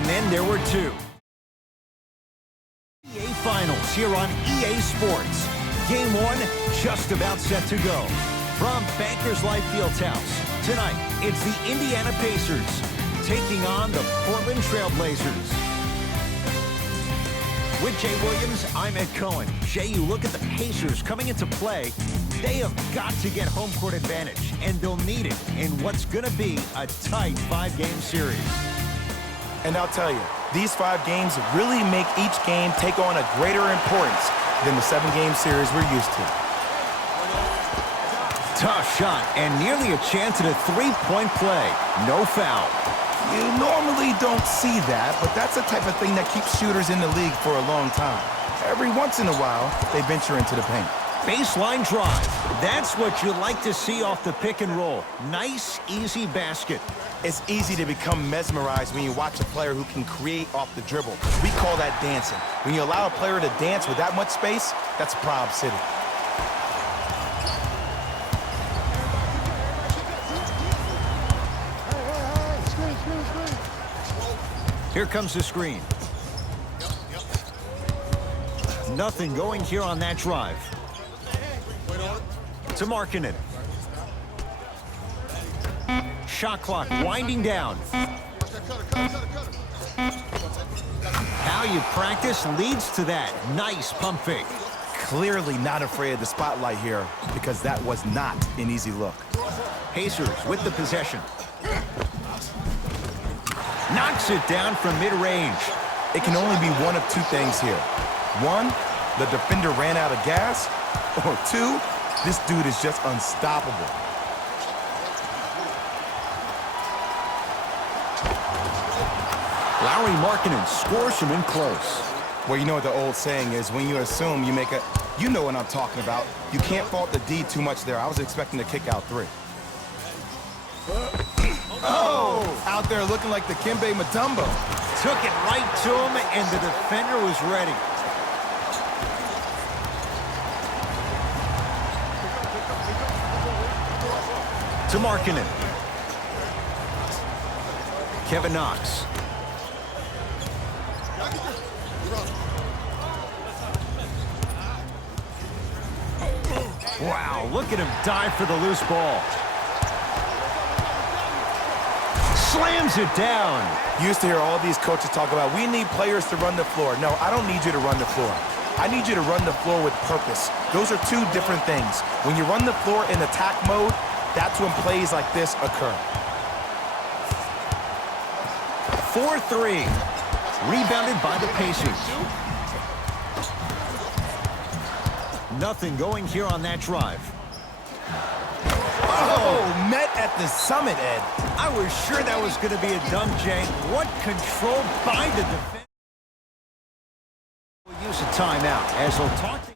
And then there were two. EA Finals here on EA Sports. Game one just about set to go. From Bankers Life Fieldhouse, tonight it's the Indiana Pacers taking on the Portland Trailblazers. With Jay Williams, I'm Ed Cohen. Jay, you look at the Pacers coming into play. They have got to get home court advantage, and they'll need it in what's going to be a tight 5-game series. And I'll tell you, these 5 games really make each game take on a greater importance than the 7-game series we're used to. Tough shot, and nearly a chance at a 3-point play. No foul. You normally don't see that, but that's the type of thing that keeps shooters in the league for a long time. Every once in a while, they venture into the paint. Baseline drive. That's what you like to see off the pick and roll. Nice, easy basket. It's easy to become mesmerized when you watch a player who can create off the dribble. We call that dancing. When you allow a player to dance with that much space, that's Prob City. Here comes the screen. Nothing going here on that drive. To Markkanen. Shot clock winding down. How you practice leads to that. Nice pump fake. Clearly not afraid of the spotlight here because that was not an easy look. Pacers with the possession. Knocks it down from mid-range. It can only be one of two things here. One, the defender ran out of gas. Or two, this dude is just unstoppable. Lauri Markkanen scores him in close. Well, you know what the old saying is, when you assume you make a... You know what I'm talking about. You can't fault the D too much there. I was expecting to kick out 3. Oh! Out there looking like the Kimbe Mutombo. Took it right to him, and the defender was ready. To Markkanen. Kevin Knox. Wow, look at him dive for the loose ball. Slams it down. You used to hear all these coaches talk about, we need players to run the floor. No, I don't need you to run the floor. I need you to run the floor with purpose. Those are two different things. When you run the floor in attack mode, that's when plays like this occur. 4-3. Rebounded by the Pacers. Nothing going here on that drive. Oh, met at the summit, Ed. I was sure that was going to be a dunk, Jay. What control by the defense. We'll use a timeout as they'll talk to...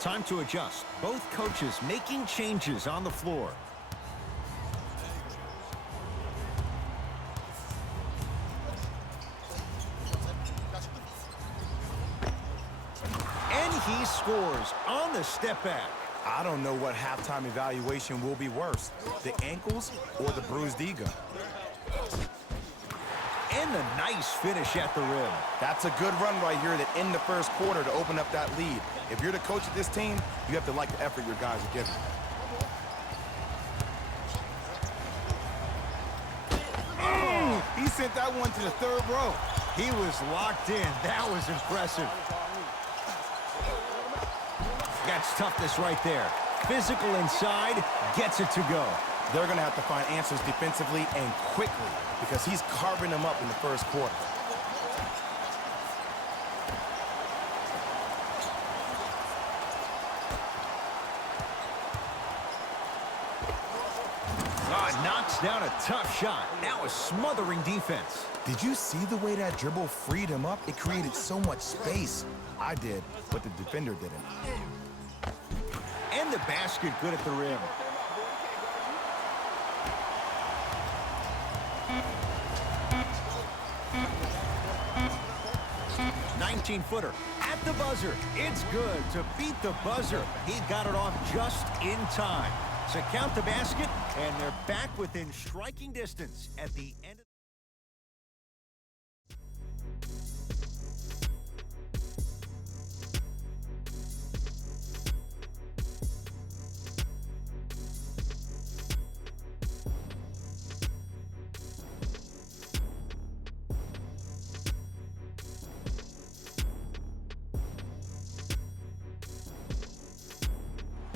Time to adjust. Both coaches making changes on the floor. And he scores on the step back. I don't know what halftime evaluation will be worse, the ankles or the bruised ego. And a nice finish at the rim. That's a good run right here to end the first quarter to open up that lead. If you're the coach of this team, you have to like the effort your guys are giving. He sent that one to the third row. He was locked in. That was impressive. That's toughness right there. Physical inside, gets it to go. They're going to have to find answers defensively and quickly because he's carving them up in the first quarter. Knocks down a tough shot. Now a smothering defense. Did you see the way that dribble freed him up? It created so much space. I did, but the defender didn't. And the basket good at the rim. Footer at the buzzer. It's good to beat the buzzer. He got it off just in time to count the basket, and they're back within striking distance at the end.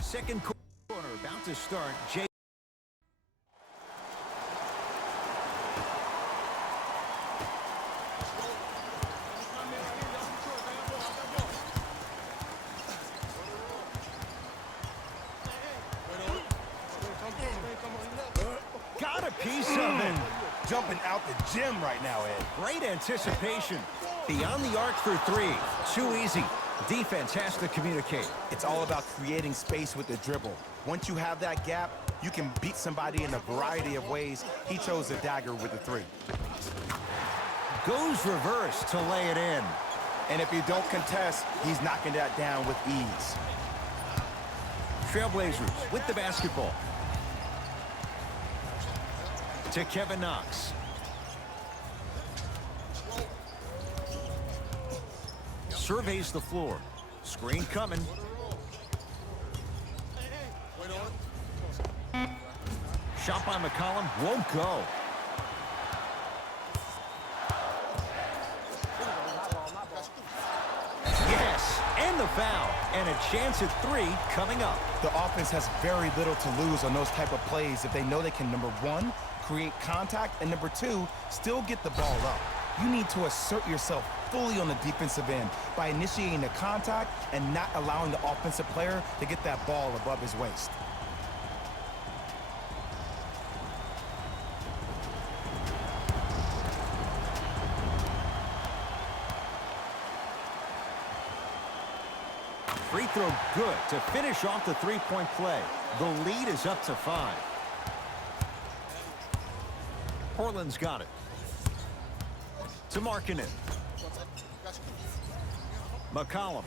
Second corner about to start. Got a piece of him. Jumping out the gym right now, Ed. Great anticipation. Beyond the arc for three. Too easy. Defense has to communicate. It's all about creating space with the dribble. Once you have that gap, you can beat somebody in a variety of ways. He chose the dagger with the three. Goes reverse to lay it in. And if you don't contest, he's knocking that down with ease. Trailblazers with the basketball. To Kevin Knox. Surveys the floor. Screen coming. Shot by McCollum. Won't go. Yes, and the foul. And a chance at three coming up. The offense has very little to lose on those type of plays if they know they can, number one, create contact, and number two, still get the ball up. You need to assert yourself fully on the defensive end by initiating the contact and not allowing the offensive player to get that ball above his waist. Free throw good to finish off the three-point play. The lead is up to 5. Portland's got it. To Markkanen. McCollum.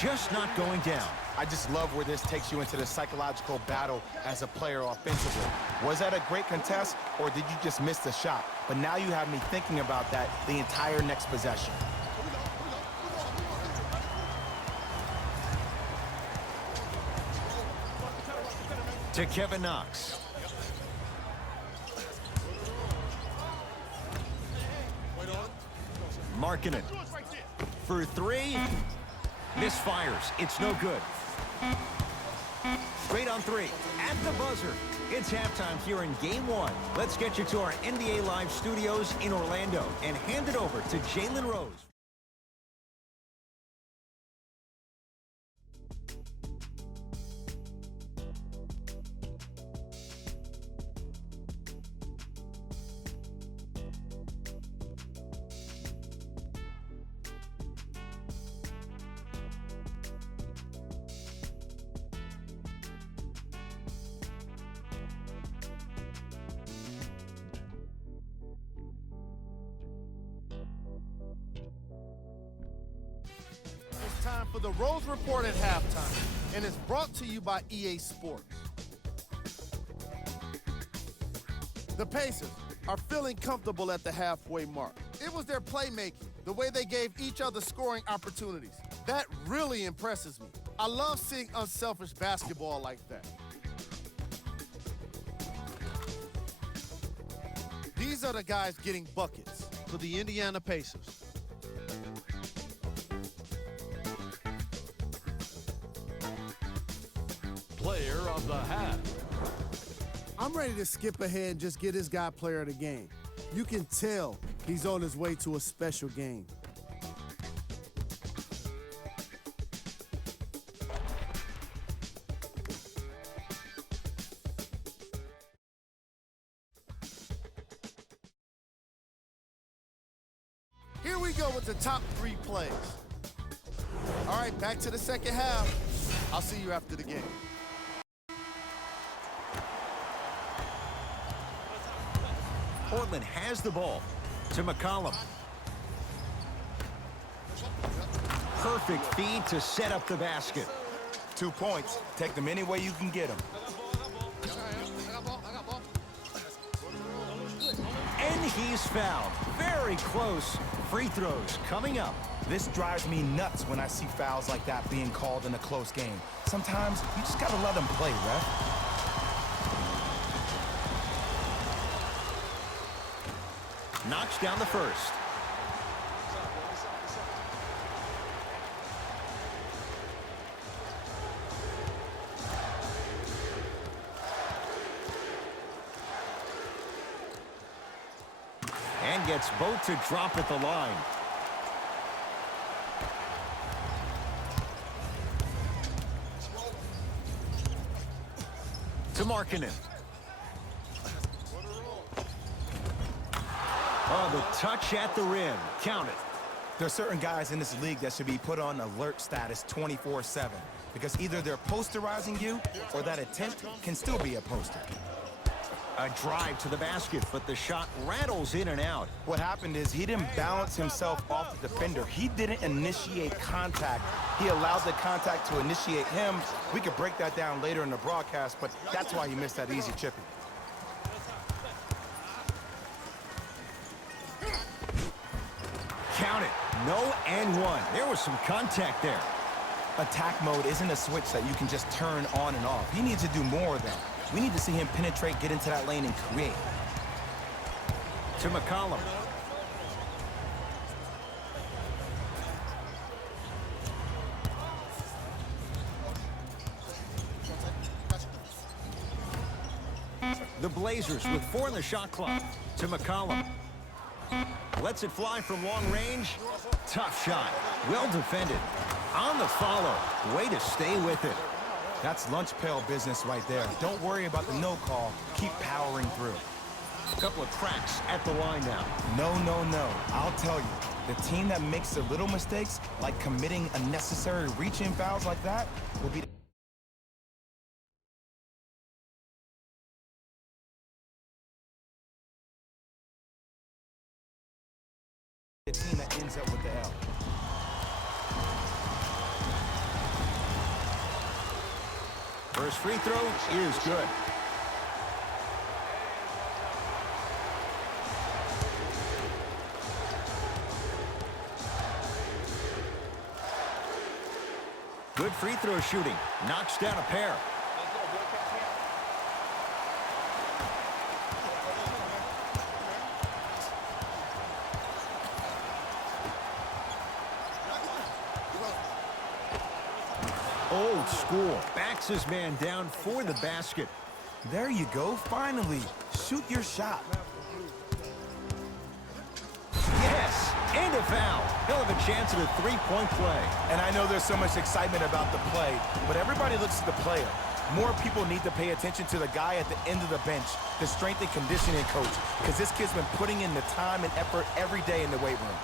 Just not going down. I just love where this takes you into the psychological battle as a player offensively. Was that a great contest, or did you just miss the shot? But now you have me thinking about that the entire next possession. To Kevin Knox. Markkanen. For three. Misfires. It's no good. Straight on three. At the buzzer. It's halftime here in Game 1. Let's get you to our NBA Live studios in Orlando and hand it over to Jalen Rose. Time for the Rose Report at halftime, and it's brought to you by EA Sports. The Pacers are feeling comfortable at the halfway mark. It was their playmaking, the way they gave each other scoring opportunities. That really impresses me. I love seeing unselfish basketball like that. These are the guys getting buckets for the Indiana Pacers. Player of the half. I'm ready to skip ahead and just get this guy player of the game. You can tell he's on his way to a special game. Here we go with the top 3 plays. All right, back to the second half. I'll see you after the game. Portland has the ball to McCollum. Perfect feed to set up the basket. 2 points. Take them any way you can get them. And he's fouled. Very close. Free throws coming up. This drives me nuts when I see fouls like that being called in a close game. Sometimes you just gotta let them play, ref. Knocks down the first. And gets both to drop at the line. To Markkanen. Oh, the touch at the rim. Count it. There are certain guys in this league that should be put on alert status 24/7 because either they're posterizing you or that attempt can still be a poster. A drive to the basket, but the shot rattles in and out. What happened is he didn't balance himself off the defender. He didn't initiate contact. He allowed the contact to initiate him. We could break that down later in the broadcast, but that's why he missed that easy chippy. Count it. No and one. There was some contact there. Attack mode isn't a switch that you can just turn on and off. He needs to do more of that. We need to see him penetrate, get into that lane, and create. To McCollum. The Blazers with 4 in the shot clock. To McCollum. Lets it fly from long range. Tough shot. Well defended. On the follow. Way to stay with it. That's lunch pail business right there. Don't worry about the no call. Keep powering through. A couple of cracks at the line now. No, no, no. I'll tell you. The team that makes the little mistakes, like committing unnecessary reach-in fouls like that, will be the team that ends up with the L. First free throw is good. Good free throw shooting. Knocks down a pair. Old school. Backs his man down for the basket. There you go. Finally. Shoot your shot. Yes, and a foul. He'll have a chance at a three-point play. And I know there's so much excitement about the play, but everybody looks at the player. More people need to pay attention to the guy at the end of the bench, the strength and conditioning coach, because this kid's been putting in the time and effort every day in the weight room.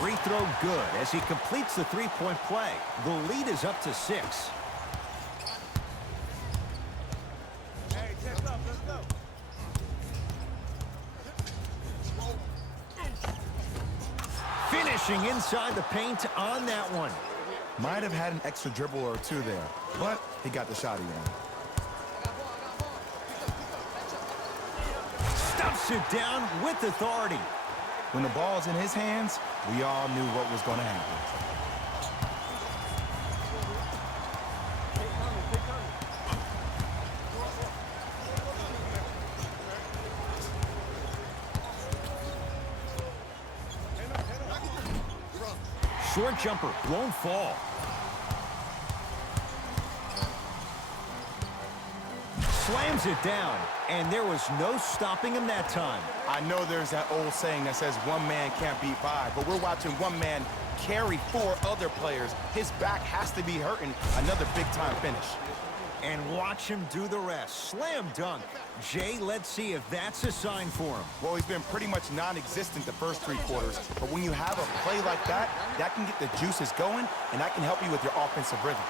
Free throw good as he completes the three-point play. The lead is up to 6. Hey, check up, let's go. Finishing inside the paint on that one. Might have had an extra dribble or two there, but he got the shot he wanted. Stuffs it down with authority. When the ball's in his hands, we all knew what was going to happen. Short jumper won't fall. Slams it down, and there was no stopping him that time. I know there's that old saying that says one man can't beat five, but we're watching one man carry four other players. His back has to be hurting. Another big-time finish. And watch him do the rest. Slam dunk. Jay, let's see if that's a sign for him. Well, he's been pretty much non-existent the first 3 quarters, but when you have a play like that, that can get the juices going, and that can help you with your offensive rhythm.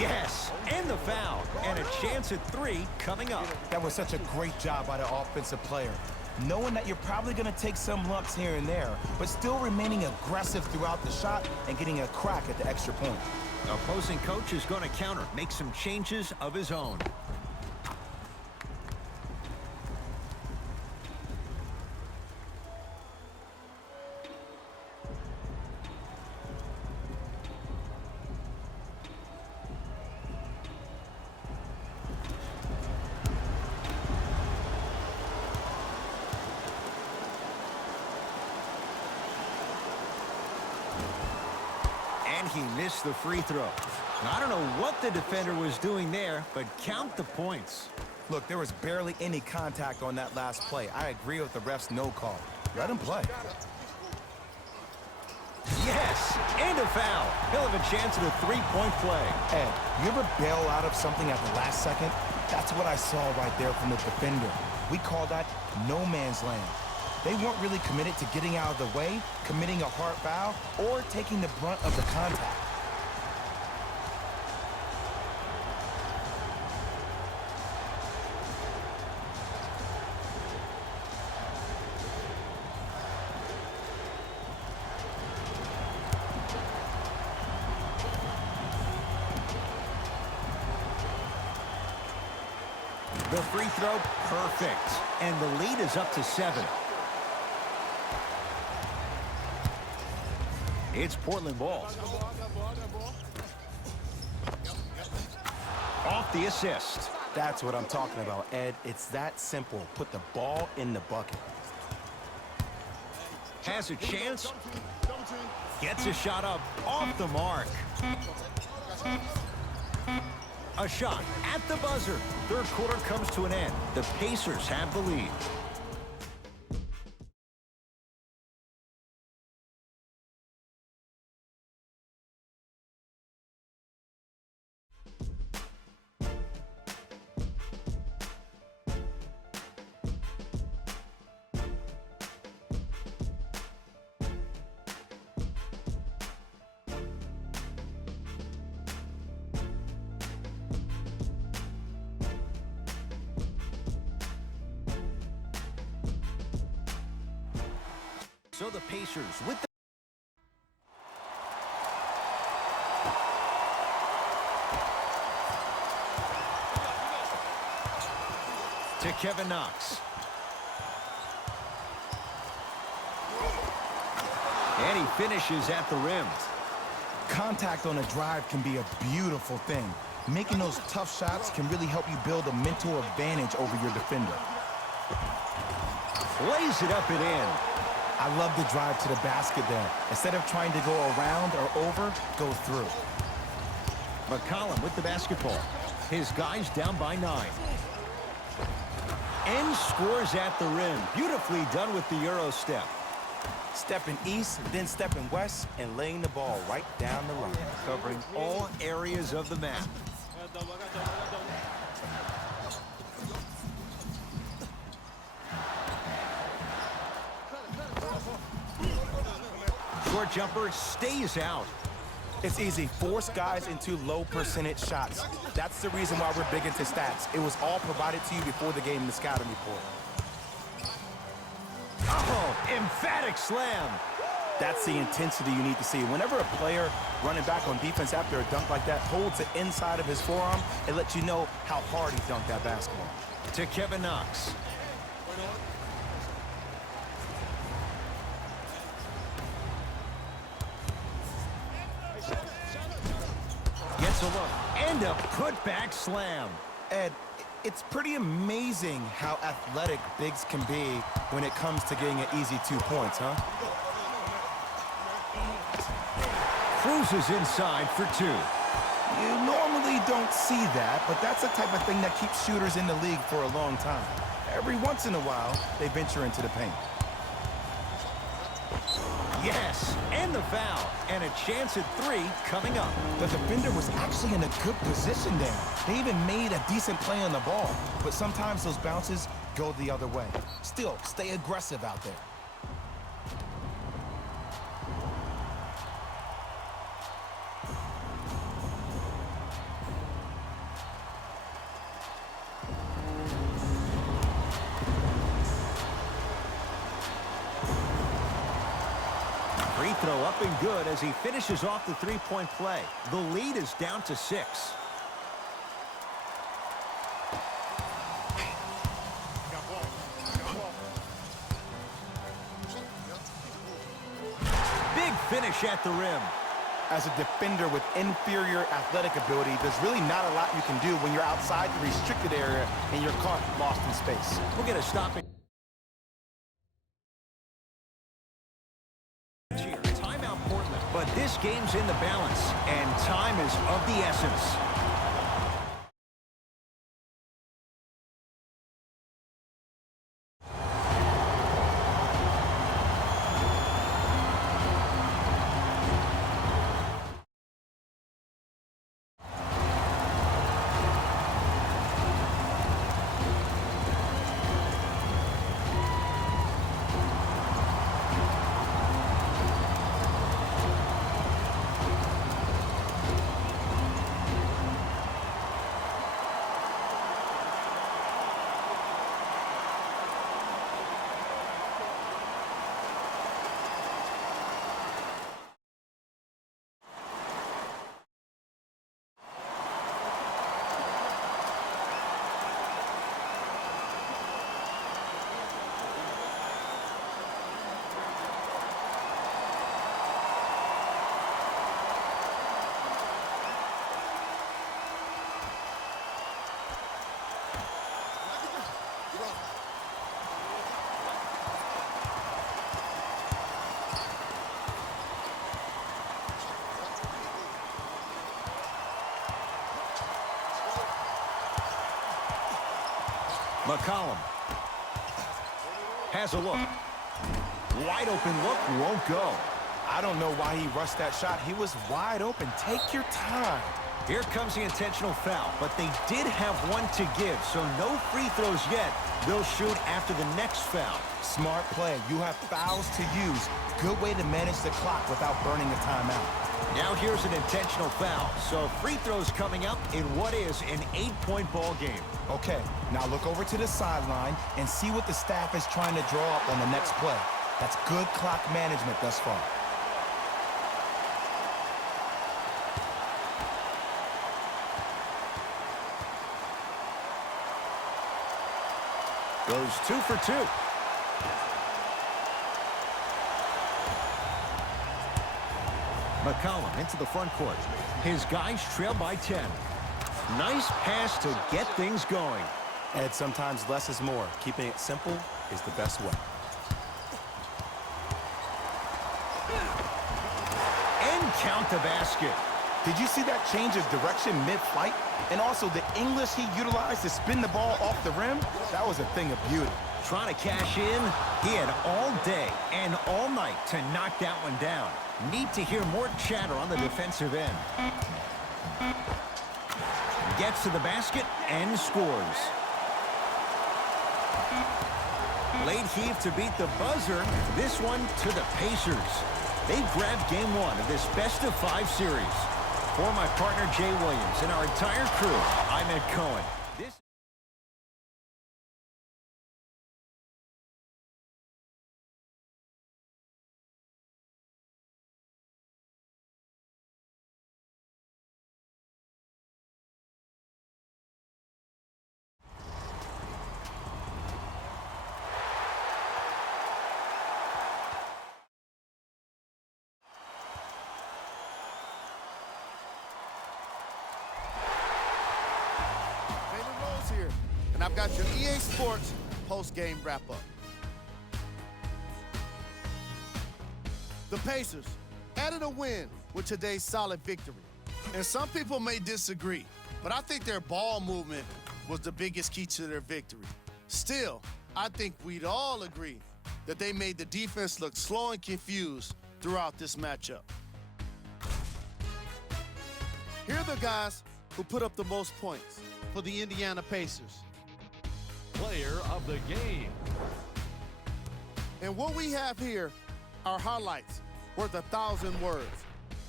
Yes, and the foul, and a chance at 3 coming up. That was such a great job by the offensive player. Knowing that you're probably going to take some lumps here and there, but still remaining aggressive throughout the shot and getting a crack at the extra point. Opposing coach is going to counter, make some changes of his own. And he missed the free throw. I don't know what the defender was doing there, but count the points. Look, there was barely any contact on that last play. I agree with the ref's no call. Let him play. Yes, and a foul. He'll have a chance at a 3-point play. Ed, you ever bail out of something at the last second? That's what I saw right there from the defender. We call that no man's land. They weren't really committed to getting out of the way, committing a hard foul, or taking the brunt of the contact. The free throw, perfect. And the lead is up to 7. It's Portland ball. Off the assist. That's what I'm talking about, Ed. It's that simple. Put the ball in the bucket. Has a chance. Gets a shot up off the mark. A shot at the buzzer. Third quarter comes to an end. The Pacers have the lead. So the Pacers with the to Kevin Knox. And he finishes at the rim. Contact on a drive can be a beautiful thing. Making those tough shots can really help you build a mental advantage over your defender. Lays it up and in. I love the drive to the basket there. Instead of trying to go around or over, go through. McCollum with the basketball. His guys down by 9. And scores at the rim. Beautifully done with the Euro step. Stepping east, then stepping west, and laying the ball right down the line. Covering all areas of the map. Short jumper stays out. It's easy. Force guys into low percentage shots. That's the reason why we're big into stats. It was all provided to you before the game in the scouting report. Oh, emphatic slam. That's the intensity you need to see. Whenever a player running back on defense after a dunk like that holds the inside of his forearm, it lets you know how hard he dunked that basketball. To Kevin Knox. Gets a look. And a putback slam. Ed, it's pretty amazing how athletic bigs can be when it comes to getting an easy 2 points, huh? Cruises inside for 2. You normally don't see that, but that's the type of thing that keeps shooters in the league for a long time. Every once in a while, they venture into the paint. Yes, and the foul. And a chance at 3 coming up. The defender was actually in a good position there. They even made a decent play on the ball, but sometimes those bounces go the other way. Still, stay aggressive out there. Free throw up and good as he finishes off the three-point play. The lead is down to 6. Big finish at the rim. As a defender with inferior athletic ability, there's really not a lot you can do when you're outside the restricted area and you're caught lost in space. We'll get a stop here. Timeout Portland, but this game's in the balance, and time is of the essence. McCollum has a look. Wide open look, won't go. I don't know why he rushed that shot. He was wide open. Take your time. Here comes the intentional foul, but they did have one to give, so no free throws yet. They'll shoot after the next foul. Smart play. You have fouls to use. Good way to manage the clock without burning a timeout. Now here's an intentional foul, so free throws coming up in what is an 8-point ball game. Okay, now look over to the sideline and see what the staff is trying to draw up on the next play. That's good clock management thus far. Goes 2 for 2. McCollum into the front court. His guys trail by 10. Nice pass to get things going. And sometimes less is more. Keeping it simple is the best way. And count the basket. Did you see that change of direction mid-flight? And also the English he utilized to spin the ball off the rim? That was a thing of beauty. Trying to cash in. He had all day and all night to knock that one down. Need to hear more chatter on the defensive end. Gets to the basket and scores. Late heave to beat the buzzer. This one to the Pacers. They grabbed game 1 of this best-of-5 series. For my partner, Jay Williams, and our entire crew, I'm Ed Cohen. I've got your EA Sports post-game wrap-up. The Pacers added a win with today's solid victory. And some people may disagree, but I think their ball movement was the biggest key to their victory. Still, I think we'd all agree that they made the defense look slow and confused throughout this matchup. Here are the guys who put up the most points for the Indiana Pacers. Player of the game. And what we have here are highlights worth 1,000 words.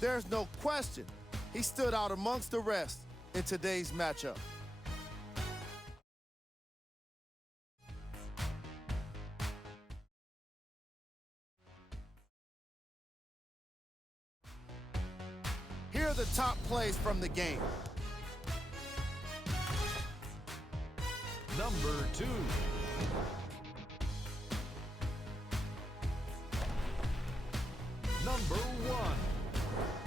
There's no question he stood out amongst the rest in today's matchup. Here are the top plays from the game. Number 2. Number 1.